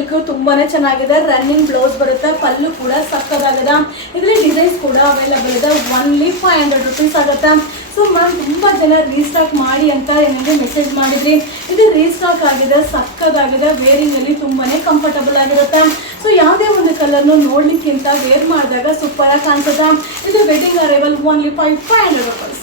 Silk ತುಂಬಾನೇ ಚೆನ್ನಾಗಿದೆ. Running blouse ಬರುತ್ತೆ, ಪಲ್ಲು ಕೂಡ ಸಕ್ಕದಾಗಿದೆ. ಇದರಲ್ಲಿ ಡಿಸೈನ್ಸ್ ಕೂಡ ಅವೈಲಬಲ್ ಇದೆ. ಓನ್ಲಿ 500 rupees ಆಗುತ್ತೆ. ಸೊ ಮ್ಯಾಮ್ ತುಂಬ ಜನ ರೀಸ್ಟಾಕ್ ಮಾಡಿ ಅಂತ ನನಗೆ ಮೆಸೇಜ್ ಮಾಡಿದ್ರಿ. ಇದು ರೀಸ್ಟಾಕ್ ಆಗಿದೆ, ಸಕ್ಕದಾಗಿದೆ. ವೇರಿಂಗಲ್ಲಿ ತುಂಬಾನೇ ಕಂಫರ್ಟಬಲ್ ಆಗಿರುತ್ತೆ. ಸೊ ಯಾವುದೇ ಒಂದು ಕಲರ್ನು ನೋಡ್ಲಿಕ್ಕಿಂತ ವೇರ್ ಮಾಡಿದಾಗ ಸೂಪರ್ ಆಗಿ ಕಾಣಿಸುತ್ತೆ. ಇದು wedding arrival only 500 rupees.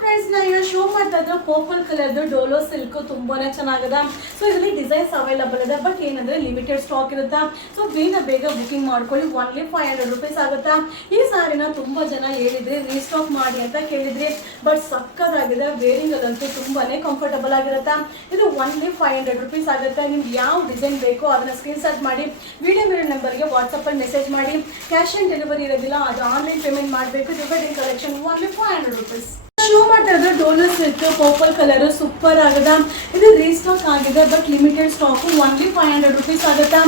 Friends ನಾ ಈಗ ಶೋ ಮಾಡ್ತಾ ಇದ್ರೆ ಪರ್ಪಲ್ ಕಲರ್ದು ಡೋಲೋ ಸಿಲ್ಕ್ ತುಂಬಾನೇ ಚೆನ್ನಾಗಿದೆ. ಸೊ ಇದರಲ್ಲಿ ಡಿಸೈನ್ಸ್ ಅವೈಲಬಲ್ ಇದೆ, ಬಟ್ ಏನಂದ್ರೆ ಲಿಮಿಟೆಡ್ ಸ್ಟಾಕ್ ಇರುತ್ತೆ. ಸೊ ಬೇಗ ಬುಕಿಂಗ್ ಮಾಡ್ಕೊಳ್ಳಿ. ಓನ್ಲಿ 500 rupees ಆಗುತ್ತೆ. ಈ ಸಾರಿನ ತುಂಬಾ ಜನ ಹೇಳಿದ್ರಿ ರೀಸ್ಟಾಕ್ ಮಾಡಿ ಅಂತ ಕೇಳಿದ್ರಿ, ಬಟ್ ಸಕ್ಕದಾಗಿದೆ. ವೇರಿಂಗ್ ಅಲ್ಲಂತೂ ತುಂಬಾನೇ ಕಂಫರ್ಟಬಲ್ ಆಗಿರುತ್ತೆ. ಇದು ಓನ್ಲಿ 500 rupees ಆಗುತ್ತೆ. ನಿಮ್ಗೆ ಯಾವ ಡಿಸೈನ್ ಬೇಕೋ ಅದನ್ನ ಸ್ಕ್ರೀನ್ ಶಾಟ್ ಮಾಡಿ ವಿಡಿಯೋ ಮೇಲೆ ನಂಬರ್ಗೆ ವಾಟ್ಸಪ್ ಅಲ್ಲಿ ಮೆಸೇಜ್ ಮಾಡಿ. ಕ್ಯಾಶ್ ಆನ್ ಡೆಲಿವರಿ ಇರೋದಿಲ್ಲ, ಅದು ಆನ್ಲೈನ್ ಪೇಮೆಂಟ್ ಮಾಡಬೇಕು. Wedding collection only 500 rupees. Show ಮಾಡ್ತಾ ಇದ್ರೆ Dolo silk purple colour super ಆಗಿದೆ. ಇದು ರೀಸ್ಟಾಕ್ ಆಗಿದೆ, but limited stock. Only 500 rupees ಆಗುತ್ತೆ.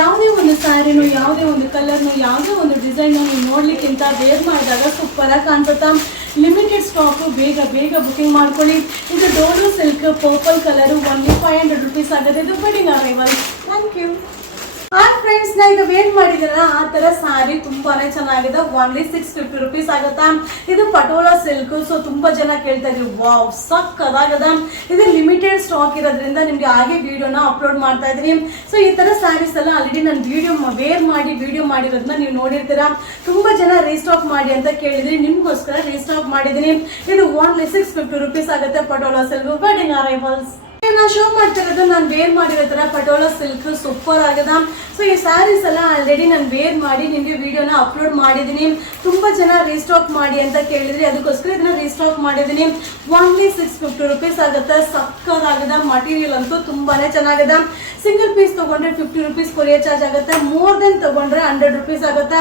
ಯಾವುದೇ ಒಂದು ಸ್ಯಾರಿನು, ಯಾವುದೇ ಒಂದು ಕಲರ್ನು, ಯಾವುದೇ ಒಂದು ಡಿಸೈನ್ ನೀವು ನೋಡ್ಲಿಕ್ಕಿಂತ ವೇರ್ ಮಾಡಿದಾಗ ಸೂಪರ್ ಆಗಿ ಕಾಣಿಸುತ್ತಾ. Limited stock. ಬೇಗ ಬುಕಿಂಗ್ ಮಾಡ್ಕೊಳ್ಳಿ. ಇದು ಡೋಲೋ silk purple colour only 500 rupees ಆಗುತ್ತೆ. ಇದು wedding arrival. Thank you. Friends ನಾ ಈಗ ವೇಟ್ ಮಾಡಿದ್ದೀರ ಆ ತರ ಸಾರಿ ತುಂಬಾನೇ ಚೆನ್ನಾಗಿದೆ. ಓನ್ಲಿ 650 rupees ಆಗುತ್ತಾ. ಇದು ಪಟೋಲಾ ಸಿಲ್ಕ್. ಸೊ ತುಂಬಾ ಜನ ಕೇಳ್ತಾ ಇದ್ರಿ, ವಾವ್ ಸಕ್ಕದಾಗದ. ಇದು ಲಿಮಿಟೆಡ್ ಸ್ಟಾಕ್ ಇರೋದ್ರಿಂದ ನಿಮ್ಗೆ ಹಾಗೆ ವಿಡಿಯೋನ ಅಪ್ಲೋಡ್ ಮಾಡ್ತಾ ಇದ್ರಿ. ಸೊ ಈ ತರ ಸ್ಯಾರೀಸ್ ಎಲ್ಲ ಆಲ್ರೆಡಿ ನಾನು ವೇರ್ ಮಾಡಿ ವಿಡಿಯೋ ಮಾಡಿರೋದನ್ನ ನೀವು ನೋಡಿರ್ತೀರಾ. ತುಂಬಾ ಜನ ರೀಸ್ಟಾಕ್ ಮಾಡಿ ಅಂತ ಕೇಳಿದ್ರಿ, ನಿಮ್ಗೋಸ್ಕರ ರೀಸ್ಟಾಕ್ ಮಾಡಿದೀನಿ. ಇದು ಓನ್ಲಿ 650 rupees ಆಗುತ್ತೆ. Patola silk wedding arrivals. ನಾನು ಶೋ ಮಾಡ್ತಾ ಇರೋದು ನಾನು ವೇರ್ ಮಾಡಿರೋ ತರ ಪಟೋಲಾ ಸಿಲ್ಕ್ ಸೂಪರ್ ಆಗಿದೆ. ಸೊ ಈ ಸ್ಯಾರೀಸ್ ಎಲ್ಲ ಆಲ್ರೆಡಿ ನಾನು ವೇರ್ ಮಾಡಿ ನಿಮಗೆ ವಿಡಿಯೋನ ಅಪ್ಲೋಡ್ ಮಾಡಿದ್ದೀನಿ. ತುಂಬಾ ಜನ ರೀಸ್ಟಾಕ್ ಮಾಡಿ ಅಂತ ಕೇಳಿದ್ರಿ, ಅದಕ್ಕೋಸ್ಕರ ಇದನ್ನ ರೀಸ್ಟಾಕ್ ಮಾಡಿದ್ದೀನಿ. ಓನ್ಲಿ 650 rupees ಆಗುತ್ತೆ. ಸಕ್ಕದಾಗಿದೆ. ಮಟೀರಿಯಲ್ ಅಂತೂ ತುಂಬಾನೇ ಚೆನ್ನಾಗಿದೆ. ಸಿಂಗಲ್ ಪೀಸ್ ತಗೊಂಡ್ರೆ 50 rupees ಕೊರಿಯರ್ ಚಾರ್ಜ್ ಆಗುತ್ತೆ. ಮೋರ್ ದೆನ್ ತಗೊಂಡ್ರೆ 100 rupees ಆಗುತ್ತೆ.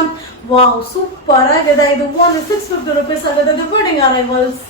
ವಾವ್ ಸೂಪರ್ ಆಗಿದೆ. ಇದು ಓನ್ಲಿ 650 rupees ಆಗುತ್ತೆ. Wedding arrivals.